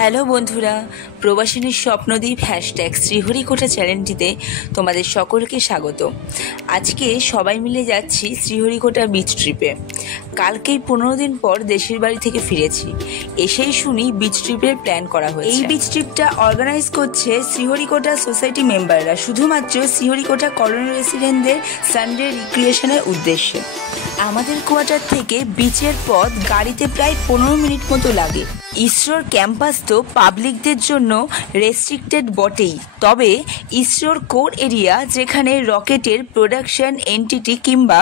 Hello বন্ধুরা, প্রবাসিনীর স্বপ্নদ্বীপ #শ্রীহরিকোটা চ্যানেলটিতে তোমাদের সকলকে স্বাগত। আজকে সবাই মিলে যাচ্ছি শ্রীহরিকোটা বিচ ট্রিপে। কালকেই 15 দিন পর দেশের বাড়ি থেকে ফিরেছি। এসেই শুনি বিচ ট্রিপের প্ল্যান করা হয়েছে। এই বিচ ট্রিপটা অর্গানাইজ করছে শ্রীহরিকোটা সোসাইটি মেম্বাররা, শুধুমাত্র শ্রীহরিকোটা কলোনি রেসিডেন্টদের সানডে রিক্রিয়েশনের উদ্দেশ্যে। আমাদের কোয়ার্টার থেকে বিচের পথ গাড়িতে প্রায় 15 মিনিট মতো লাগে। ইসরোর ক্যাম্পাস তো পাবলিকদের জন্য রেস্ট্রিক্টেড বটেই, তবে ইসরোর কোর এরিয়া যেখানে রকেটের প্রোডাকশন এন্টিটি কিংবা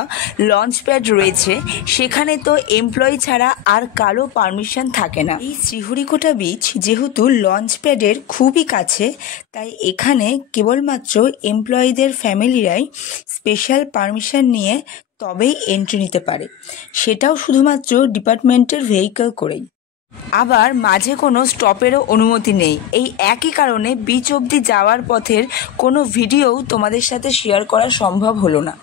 লঞ্চ প্যাড রয়েছে, সেখানে তো এমপ্লয়ি ছাড়া আর কারো পারমিশন থাকে না। এই শ্রীহরিকোটা বিচ যেহেতু লঞ্চ প্যাডের খুবই কাছে, তাই এখানে কেবলমাত্র এমপ্লয়িদের ফ্যামিলিরাই স্পেশাল পারমিশন নিয়ে তবেই এন্ট্রি নিতে পারে, সেটাও শুধুমাত্র ডিপার্টমেন্টের ভেহিকল করেই। আবার মাঝে কোনো স্টপেরও অনুমতি নেই। এই একই কারণে বিচ অবধি যাওয়ার পথের কোনো ভিডিওও তোমাদের সাথে শেয়ার করা সম্ভব হলো না।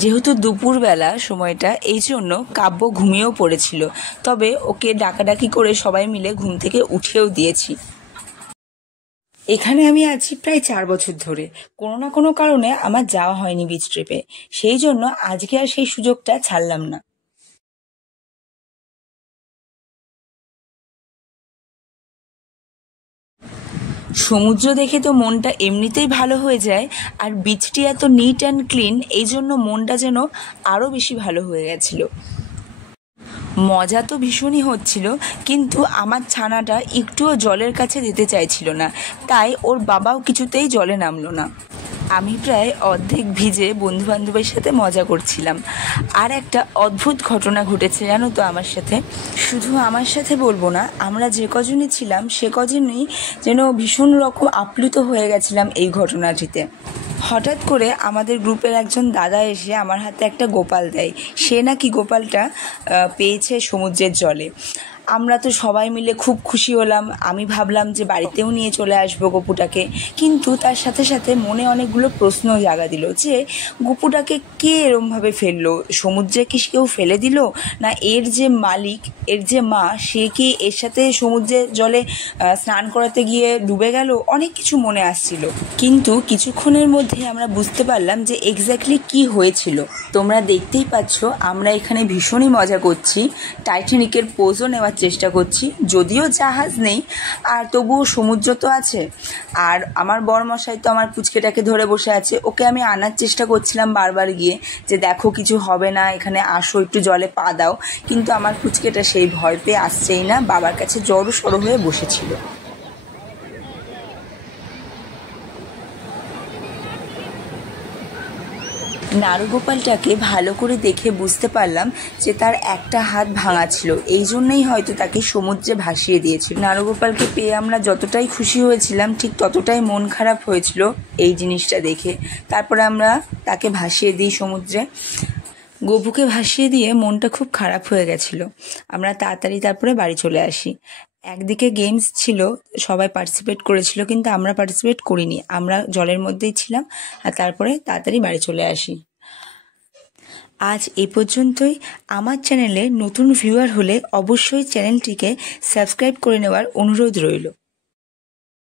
যেহেতু দুপুরবেলা সময়টা, এই জন্য কাব্য ঘুমিয়েও পড়েছিল, তবে ওকে ডাকাডাকি করে সবাই মিলে ঘুম থেকে উঠিয়েও দিয়েছি। এখানে আমি আছি প্রায় 4 বছর ধরে। কোনো না কোনো কারণে আমার যাওয়া হয়নি বিচ ট্রিপে, সেই জন্য আজকে আর সেই সুযোগটা ছাড়লাম না। সমুদ্র দেখে তো মনটা এমনিতেই ভালো হয়ে যায়, আর বিচটি এত নিট অ্যান্ড ক্লিন, এই জন্য মনটা যেন আরও বেশি ভালো হয়ে গেছিল। মজা তো ভীষণই হচ্ছিল, কিন্তু আমার ছানাটা একটুও জলের কাছে যেতে চাইছিল না, তাই ওর বাবাও কিছুতেই জলে নামলো না। আমি প্রায় অর্ধেক ভিজে বন্ধুবান্ধবের সাথে মজা করছিলাম। আর একটা অদ্ভুত ঘটনা ঘটেছে জানো তো আমার সাথে। শুধু আমার সাথে বলবো না, আমরা যে কজনই ছিলাম সে কজনই যেন ভীষণ রকম আপ্লুত হয়ে গেছিলাম এই ঘটনাটিতে। হঠাৎ করে আমাদের গ্রুপের একজন দাদা এসে আমার হাতে একটা গোপাল দেয়। সে নাকি গোপালটা পেয়েছে সমুদ্রের জলে। আমরা তো সবাই মিলে খুব খুশি হলাম। আমি ভাবলাম যে বাড়িতেও নিয়ে চলে আসবো গপুটাকে, কিন্তু তার সাথে সাথে মনে অনেকগুলো প্রশ্ন জাগা দিল যে গপুটাকে কে এরমভাবে ফেললো, সমুদ্রে কি কেউ ফেলে দিল, না এর যে মালিক, এর যে মা, সে কি এর সাথে সমুদ্রের জলে স্নান করাতে গিয়ে ডুবে গেল। অনেক কিছু মনে আসছিল, কিন্তু কিছুক্ষণের মধ্যে আমরা বুঝতে পারলাম যে এক্স্যাক্টলি কি হয়েছিল। তোমরা দেখতেই পাচ্ছ আমরা এখানে ভীষণই মজা করছি, টাইটানিকের পোজও নেওয়ার চেষ্টা করছি। যদিও জাহাজ নেই, আর তবুও সমুদ্র তো আছে। আর আমার বরমশাই তো আমার পুচকেটাকে ধরে বসে আছে, ওকে আমি আনার চেষ্টা করছিলাম বারবার গিয়ে, যে দেখো কিছু হবে না, এখানে আসো, একটু জলে পা দাও। কিন্তু আমার পুচকেটা সেই ভয় পেয়ে আসছেই না, বাবার কাছে জড়ো সড়ো হয়ে বসেছিল। নারুগোপালটাকে ভালো করে দেখে বুঝতে পারলাম যে তার একটা হাত ভাঙা ছিল, এই জন্যই হয়তো তাকে সমুদ্রে ভাসিয়ে দিয়েছিল। নারুগোপালকে পেয়ে আমরা যতটাই খুশি হয়েছিলাম, ঠিক ততটাই মন খারাপ হয়েছিল এই জিনিসটা দেখে। তারপরে আমরা তাকে ভাসিয়ে দিই সমুদ্রে। গপুকে ভাসিয়ে দিয়ে মনটা খুব খারাপ হয়ে গেছিল। আমরা তাড়াতাড়ি তারপরে বাড়ি চলে আসি। একদিকে গেমস ছিল, সবাই পার্টিসিপেট করেছিল, কিন্তু আমরা পার্টিসিপেট করিনি, আমরা জলের মধ্যেই ছিলাম। আর তারপরে তাড়াতাড়ি বাড়ি চলে আসি। আজ এই পর্যন্তই। আমার চ্যানেলে নতুন ভিউয়ার হলে অবশ্যই চ্যানেলটিকে সাবস্ক্রাইব করে নেওয়ার অনুরোধ রইল।